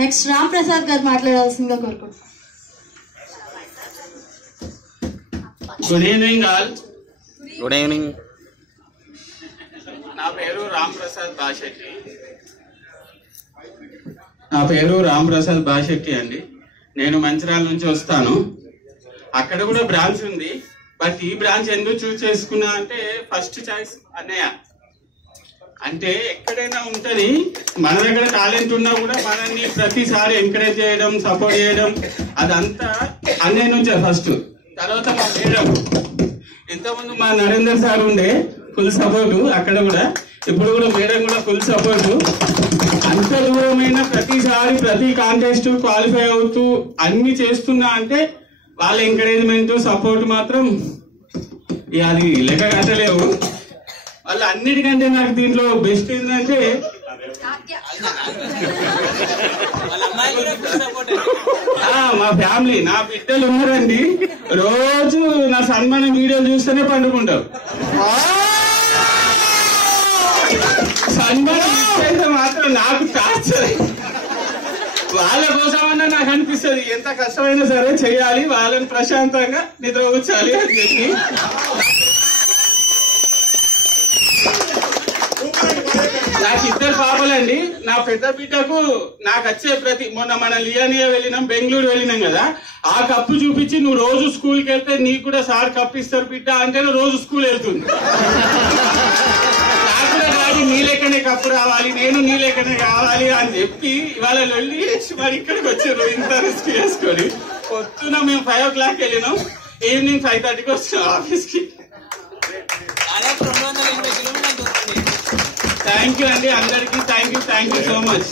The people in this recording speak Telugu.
నెక్స్ట్ రామ్ ప్రసాద్ గారు మాట్లాడాల్సిందిగా కోరుకుంటున్నాను. Good evening all. Good evening. నా పేరు రామ్ ప్రసాద్ బాషెట్టి అండి. నేను మంచిర్యాల నుంచి వస్తాను. అక్కడ కూడా బ్రాంచ్ ఉంది. బట్ ఈ బ్రాంచ్ ఎందుకు చూస్ చేసుకున్నా అంటే ఫస్ట్ చాయిస్ అన్నయ్య. అంటే ఎక్కడైనా ఉంటది, మన దగ్గర టాలెంట్ ఉన్నా కూడా మనల్ని ప్రతిసారి ఎంకరేజ్ చేయడం, సపోర్ట్ చేయడం అదంతా అన్నయ్య నుంచే ఫస్ట్. తర్వాత మా మేడం, ఇంతకుముందు మా నరేందర్ సార్ ఉండే ఫుల్ సపోర్టు అక్కడ కూడా. ఇప్పుడు కూడా మేడం కూడా ఫుల్ సపోర్టు. అంత దూరమైన ప్రతిసారి ప్రతి కాంటెస్ట్ క్వాలిఫై అవుతూ అన్ని చేస్తున్నా అంటే వాళ్ళ ఎంకరేజ్మెంట్ సపోర్ట్ మాత్రం అది లెక్క కట్టలేవు. వాళ్ళు అన్నిటికంటే నాకు దీంట్లో బెస్ట్ ఏంటంటే మా ఫ్యామిలీ, నా బిడ్డలు ఉన్నారండి. రోజు నా సన్మానం వీడియోలు చూస్తేనే పండుకుంటారు. సన్మానం అయితే మాత్రం నాకు టార్చర్. వాళ్ళ కోసమన్నా నాకు అనిపిస్తుంది ఎంత కష్టమైనా సరే చేయాలి, వాళ్ళని ప్రశాంతంగా నిద్రపుచ్చాలి అని చెప్పి. నాకు ఇద్దరు పాపలండి. నా పెద్ద బిడ్డకు నాకు వచ్చే మొన్న మన లియానియా వెళ్ళినాం, బెంగళూరు వెళ్ళినాం కదా, ఆ కప్పు చూపించి నువ్వు రోజు స్కూల్కి వెళ్తే నీకు కూడా సార్ కప్పు ఇస్తారు బిడ్డ అంటే రోజు స్కూల్ వెళ్తుంది. నాకు కూడా డాడీ నీ లెక్కనే కప్పు రావాలి, నేను నీ లెక్కనే కావాలి అని చెప్పి ఇవాళ వెళ్ళి మరి ఇక్కడికి వచ్చారు ఇంత రిస్క్ చేసుకొని. పొద్దున మేము 5 o'clock వెళ్ళినాం, ఈవినింగ్ 5:30కి వచ్చాం ఆఫీస్కి. థ్యాంక్ యూ అండి అందరికి. Thank you so much.